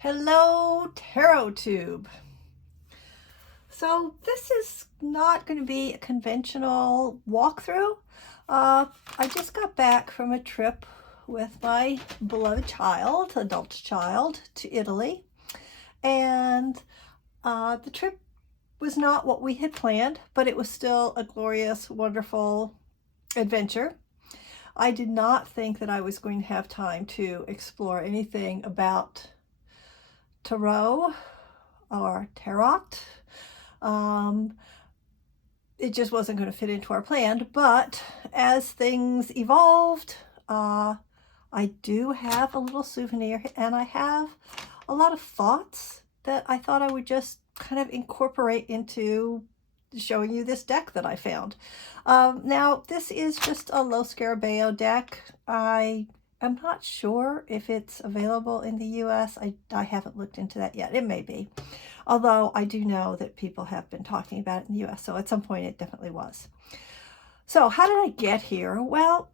Hello, Tarot Tube. So this is not going to be a conventional walkthrough. I just got back from a trip with my beloved child, adult child, to Italy. And the trip was not what we had planned, but it was still a glorious, wonderful adventure. I did not think that I was going to have time to explore anything about tarot or tarot. It just wasn't going to fit into our plan, but as things evolved, I do have a little souvenir, and I have a lot of thoughts that I thought I would just kind of incorporate into showing you this deck that I found. Now, this is just a Lo Scarabeo deck. I'm not sure if it's available in the US. I haven't looked into that yet. It may be. Although I do know that people have been talking about it in the US. So at some point it definitely was. So how did I get here? Well,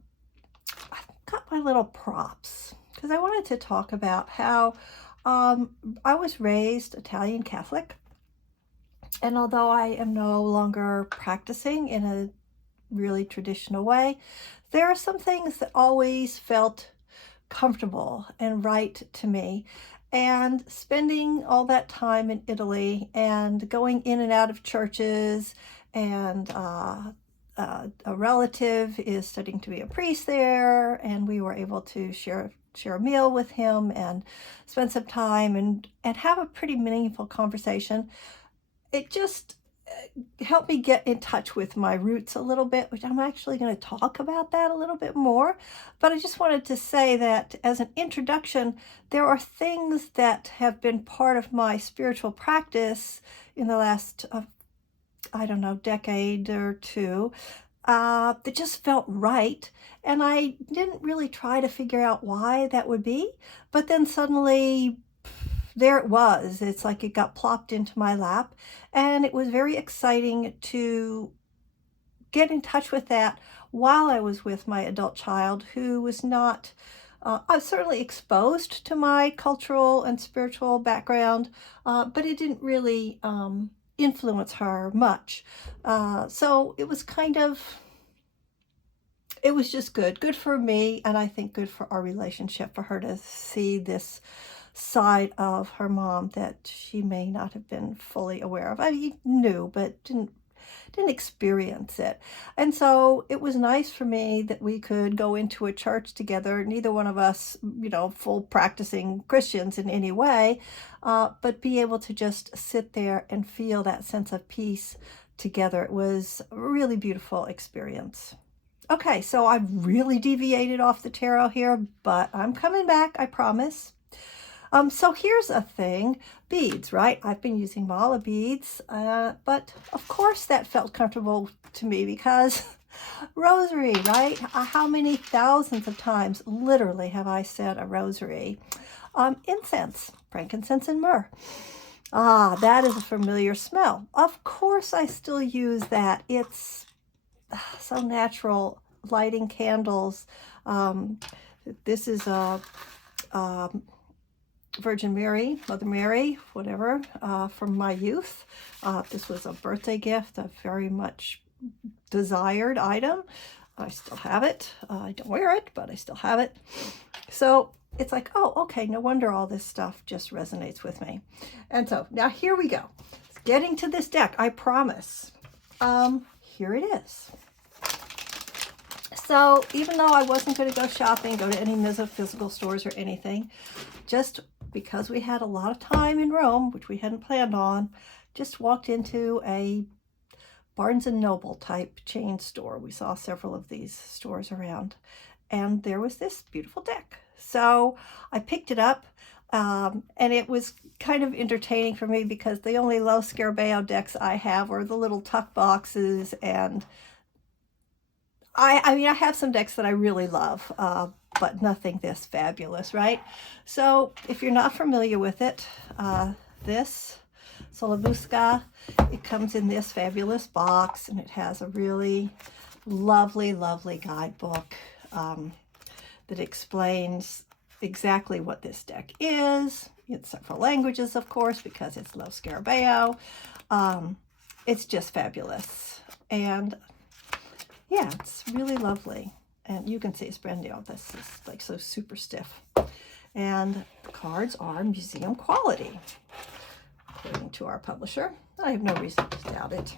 I've got my little props because I wanted to talk about how I was raised Italian Catholic. And although I am no longer practicing in a really traditional way, there are some things that always felt comfortable and right to me. And spending all that time in Italy and going in and out of churches, and a relative is studying to be a priest there, and we were able to share a meal with him and spend some time and have a pretty meaningful conversation. It just helped me get in touch with my roots a little bit, which I'm actually going to talk about that a little bit more. But I just wanted to say that as an introduction, there are things that have been part of my spiritual practice in the last, I don't know, decade or two, that just felt right. And I didn't really try to figure out why that would be. But then suddenly, there it was. It's like it got plopped into my lap, and it was very exciting to get in touch with that while I was with my adult child, who was not certainly exposed to my cultural and spiritual background, but it didn't really influence her much. So it was it was just good for me, and I think good for our relationship, for her to see this side of her mom that she may not have been fully aware of. I mean, knew, but didn't experience it. And so it was nice for me that we could go into a church together, neither one of us, full practicing Christians in any way, but be able to just sit there and feel that sense of peace together. It was a really beautiful experience. Okay, so I've really deviated off the tarot here, but I'm coming back, I promise. So here's a thing, beads, right? I've been using mala beads, but of course that felt comfortable to me because rosary, right? How many thousands of times literally have I said a rosary? Incense, frankincense and myrrh. That is a familiar smell. Of course I still use that. It's so natural, lighting candles. This is a Virgin Mary, Mother Mary, whatever, from my youth. This was a birthday gift, a very much desired item. I still have it. I don't wear it, but I still have it. So it's like, oh, okay, no wonder all this stuff just resonates with me. And so now here we go. Getting to this deck, I promise. Here it is. So even though I wasn't going to go shopping, go to any metaphysical stores or anything, just because we had a lot of time in Rome, which we hadn't planned on, just walked into a Barnes & Noble type chain store. We saw several of these stores around, and there was this beautiful deck. So I picked it up, and it was kind of entertaining for me because the only Lo Scarabeo decks I have are the little tuck boxes, and I mean, I have some decks that I really love, but nothing this fabulous, right? So if you're not familiar with it, this Sola Busca, it comes in this fabulous box, and it has a really lovely, lovely guidebook that explains exactly what this deck is. It's several languages, of course, because it's Lo Scarabeo. It's just fabulous. And yeah, it's really lovely. And you can see it's brand new. This is like so super stiff. And the cards are museum quality, according to our publisher. I have no reason to doubt it.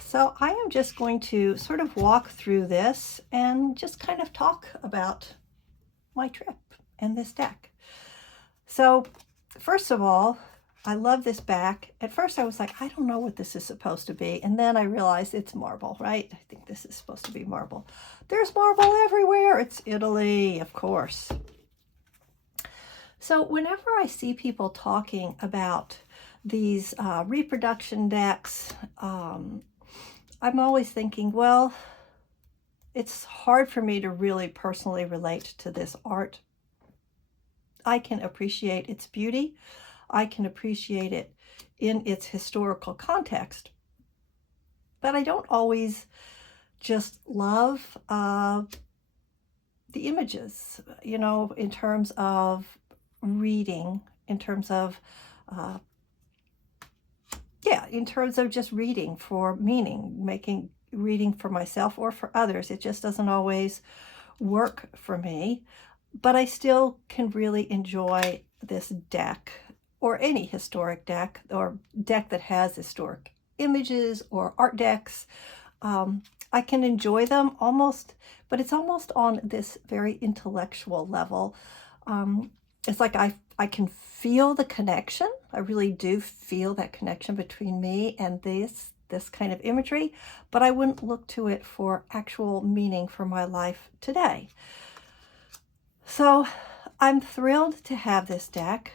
So I am just going to sort of walk through this and just kind of talk about my trip and this deck. So first of all, I love this back. At first I was like, I don't know what this is supposed to be. And then I realized it's marble, right? I think this is supposed to be marble. There's marble everywhere. It's Italy, of course. So whenever I see people talking about these reproduction decks, I'm always thinking, well, it's hard for me to really personally relate to this art. I can appreciate its beauty. I can appreciate it in its historical context. But I don't always just love the images, you know, in terms of reading, in terms of in terms of just reading for meaning, reading for myself or for others. It just doesn't always work for me, but I still can really enjoy this deck, or any historic deck, or deck that has historic images or art decks. I can enjoy them almost, but it's almost on this very intellectual level. It's like I can feel the connection. I really do feel that connection between me and this kind of imagery, but I wouldn't look to it for actual meaning for my life today. So I'm thrilled to have this deck.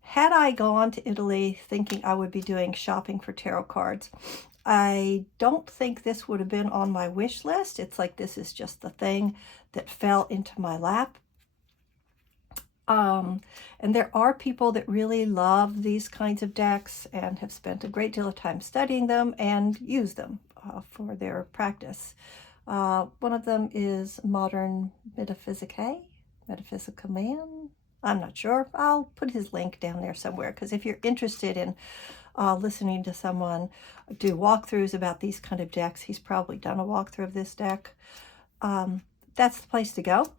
Had I gone to Italy thinking I would be doing shopping for tarot cards, I don't think this would have been on my wish list. It's like this is just the thing that fell into my lap. And there are people that really love these kinds of decks and have spent a great deal of time studying them and use them for their practice. One of them is Modern Metaphysica Man. I'm not sure. I'll put his link down there somewhere, because if you're interested in listening to someone do walkthroughs about these kind of decks, he's probably done a walkthrough of this deck. That's the place to go.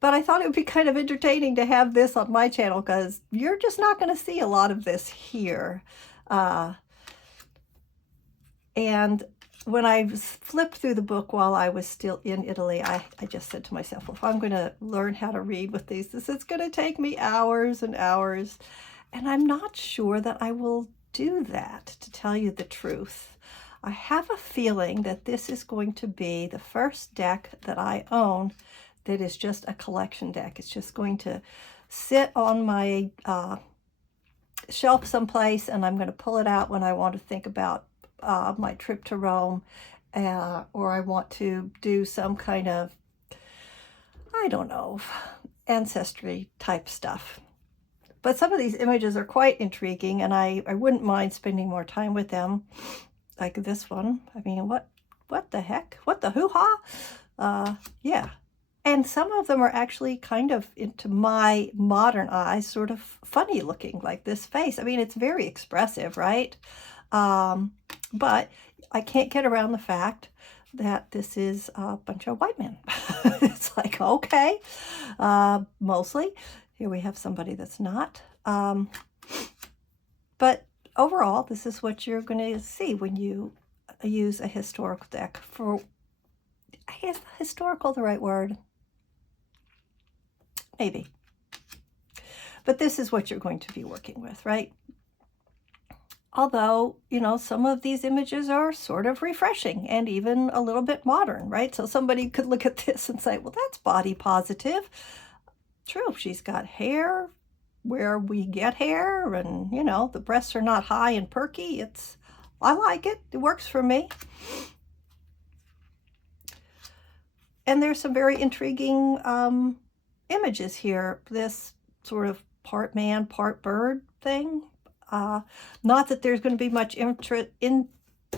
But I thought it would be kind of entertaining to have this on my channel, because you're just not going to see a lot of this here. And when I flipped through the book while I was still in Italy, I just said to myself, well, if I'm going to learn how to read with these, this is going to take me hours and hours. And I'm not sure that I will do that, to tell you the truth. I have a feeling that this is going to be the first deck that I own that is just a collection deck. It's just going to sit on my shelf someplace, and I'm going to pull it out when I want to think about my trip to Rome, or I want to do some kind of, I don't know, ancestry type stuff. But some of these images are quite intriguing, and I wouldn't mind spending more time with them, like this one. I mean, what the heck? What the hoo-ha? Yeah. And some of them are actually kind of, into my modern eyes, sort of funny looking, like this face. I mean, it's very expressive, right? But I can't get around the fact that this is a bunch of white men. It's like, okay, mostly. Here we have somebody that's not. But overall, this is what you're going to see when you use a historical deck. Is historical the right word? Maybe. But this is what you're going to be working with, right? Although, you know, some of these images are sort of refreshing and even a little bit modern, right? So somebody could look at this and say, well, that's body positive. True, she's got hair where we get hair, and, you know, the breasts are not high and perky. I like it. It works for me. And there's some very intriguing images here. This sort of part man, part bird thing. Not that there's going to be much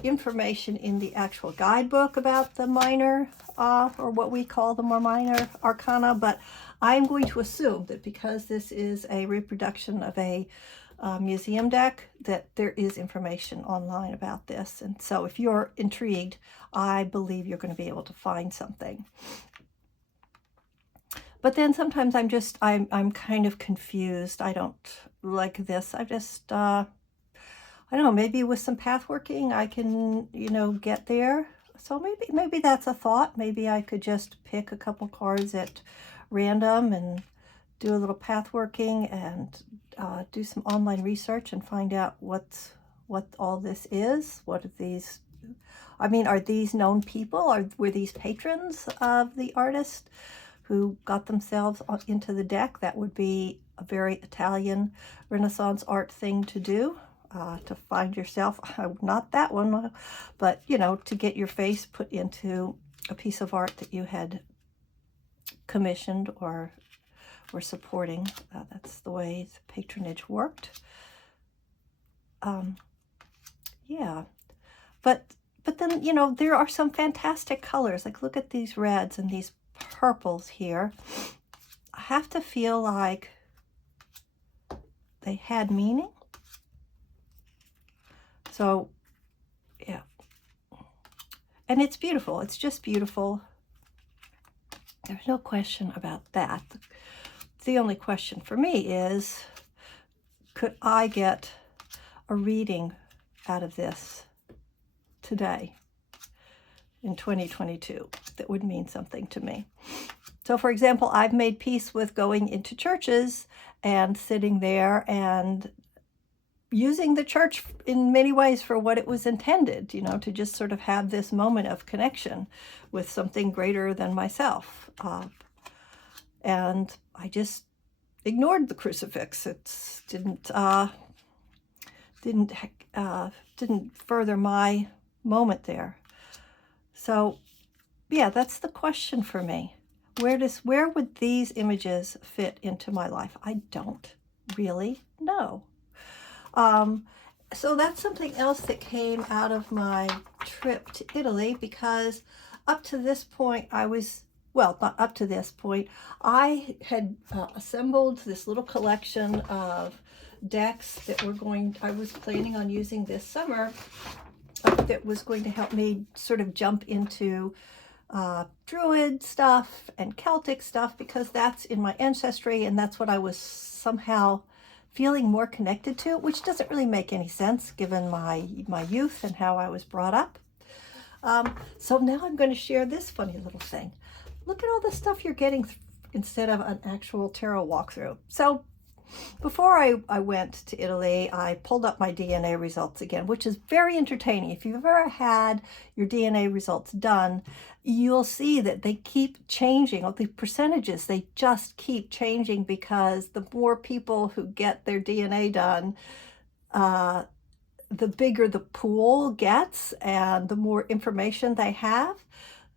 information in the actual guidebook about the minor, or what we call the more minor arcana, but I'm going to assume that because this is a reproduction of a museum deck, that there is information online about this. And so if you're intrigued, I believe you're going to be able to find something. But then sometimes I'm kind of confused. I don't like this. I just, I don't know, maybe with some path working, I can, get there. So maybe that's a thought. Maybe I could just pick a couple cards at random and do a little path working and do some online research and find out what all this is. What are these? I mean, are these known people? Were these patrons of the artist who got themselves into the deck? That would be a very Italian Renaissance art thing to do, to find yourself, not that one, but, to get your face put into a piece of art that you had commissioned or were supporting. That's the way the patronage worked. Yeah, but then, there are some fantastic colors. Like, look at these reds and these purples here. I have to feel like they had meaning. So, yeah. And it's beautiful. It's just beautiful. There's no question about that. The only question for me is, could I get a reading out of this today in 2022 that would mean something to me? So, for example, I've made peace with going into churches and sitting there and using the church in many ways for what it was intended, to just sort of have this moment of connection with something greater than myself. And I just ignored the crucifix. It didn't further my moment there. So, yeah, that's the question for me. Where would these images fit into my life? I don't really know. So that's something else that came out of my trip to Italy, because up to this point not up to this point, I had assembled this little collection of decks that I was planning on using this summer, that was going to help me sort of jump into Druid stuff and Celtic stuff, because that's in my ancestry and that's what I was somehow feeling more connected to, which doesn't really make any sense given my youth and how I was brought up. So now I'm going to share this funny little thing. Look at all the stuff you're getting instead of an actual tarot walkthrough. So before I went to Italy, I pulled up my DNA results again, which is very entertaining. If you've ever had your DNA results done, you'll see that they keep changing. The percentages, they just keep changing, because the more people who get their DNA done, the bigger the pool gets and the more information they have.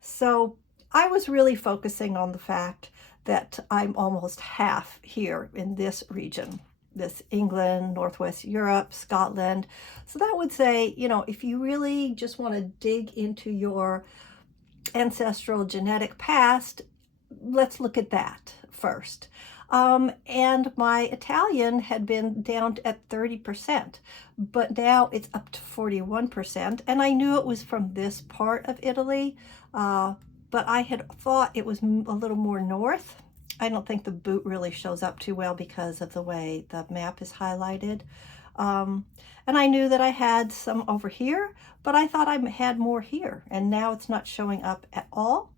So I was really focusing on the fact that I'm almost half here in this region, this England, Northwest Europe, Scotland. So that would say, if you really just want to dig into your ancestral genetic past, let's look at that first. And my Italian had been down at 30%, but now it's up to 41%. And I knew it was from this part of Italy, but I had thought it was a little more north. I don't think the boot really shows up too well because of the way the map is highlighted. And I knew that I had some over here, but I thought I had more here, and now it's not showing up at all.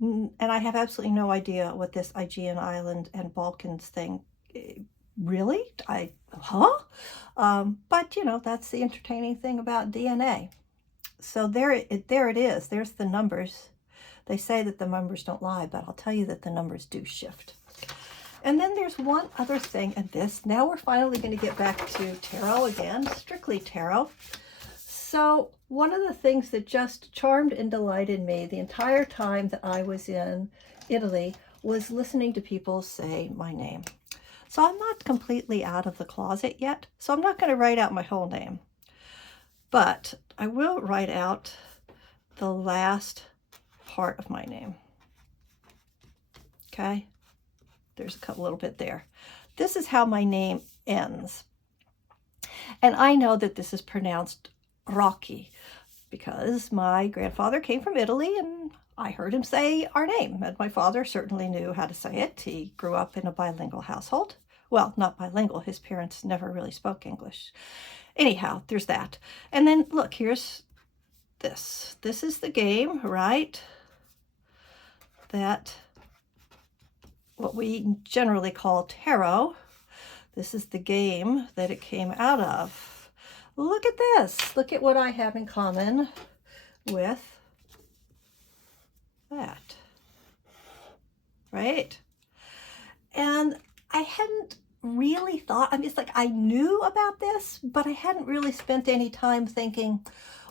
And I have absolutely no idea what this Aegean Island and Balkans thing, really? But that's the entertaining thing about DNA. So there it is. There's the numbers. They say that the numbers don't lie, but I'll tell you that the numbers do shift. And then there's one other thing, and now we're finally going to get back to tarot again, strictly tarot. So one of the things that just charmed and delighted me the entire time that I was in Italy was listening to people say my name. So I'm not completely out of the closet yet, so I'm not going to write out my whole name. But I will write out the last part of my name. Okay, there's a little bit there. This is how my name ends. And I know that this is pronounced Rocky because my grandfather came from Italy and I heard him say our name. And my father certainly knew how to say it. He grew up in a bilingual household. Well, not bilingual. His parents never really spoke English. Anyhow, there's that. And then look, here's this. This is the game, right? That what we generally call tarot. This is the game that it came out of. Look at this. Look at what I have in common with that. Right? And I hadn't really thought, I mean, it's like I knew about this, but I hadn't really spent any time thinking,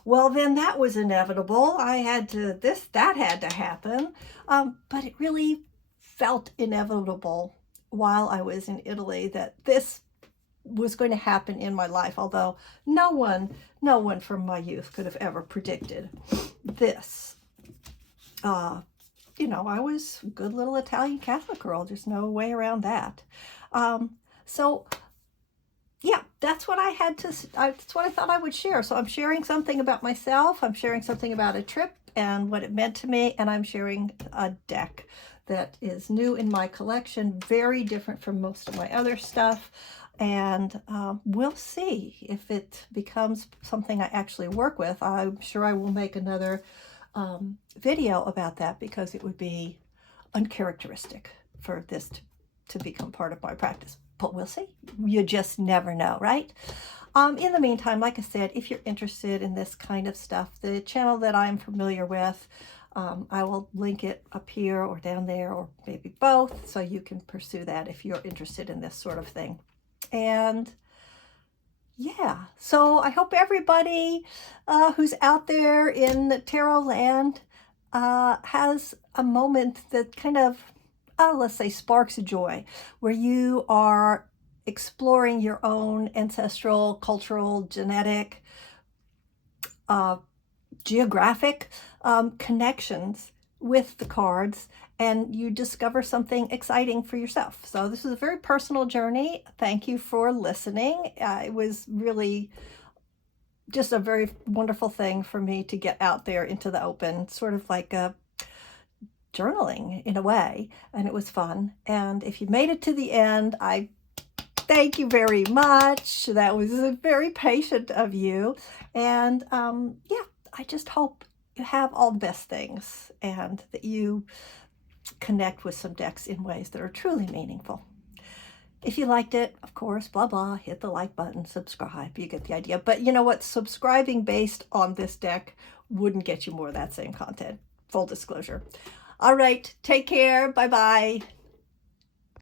well, then that was inevitable. I had to, that had to happen. But it really felt inevitable while I was in Italy that this was going to happen in my life, although no one from my youth could have ever predicted this. You know, I was a good little Italian Catholic girl. There's no way around that. So yeah, that's what I had to, that's what I thought I would share. So I'm sharing something about myself. I'm sharing something about a trip and what it meant to me. And I'm sharing a deck that is new in my collection, very different from most of my other stuff. And we'll see if it becomes something I actually work with. I'm sure I will make another video about that because it would be uncharacteristic for this to become part of my practice. But we'll see. You just never know, right? In the meantime, like I said, if you're interested in this kind of stuff, the channel that I'm familiar with, I will link it up here or down there or maybe both, so you can pursue that if you're interested in this sort of thing. And yeah, so I hope everybody who's out there in the tarot land has a moment that kind of, let's say, sparks joy, where you are exploring your own ancestral, cultural, genetic, geographic connections with the cards, and you discover something exciting for yourself. So this is a very personal journey. Thank you for listening. It was really just a very wonderful thing for me to get out there into the open, sort of like a journaling in a way, and it was fun. And if you made it to the end, I thank you very much. That was very patient of you. And yeah, I just hope you have all the best things and that you connect with some decks in ways that are truly meaningful. If you liked it, of course, blah, blah, hit the like button, subscribe. You get the idea. But you know what? Subscribing based on this deck wouldn't get you more of that same content. Full disclosure. All right. Take care. Bye-bye.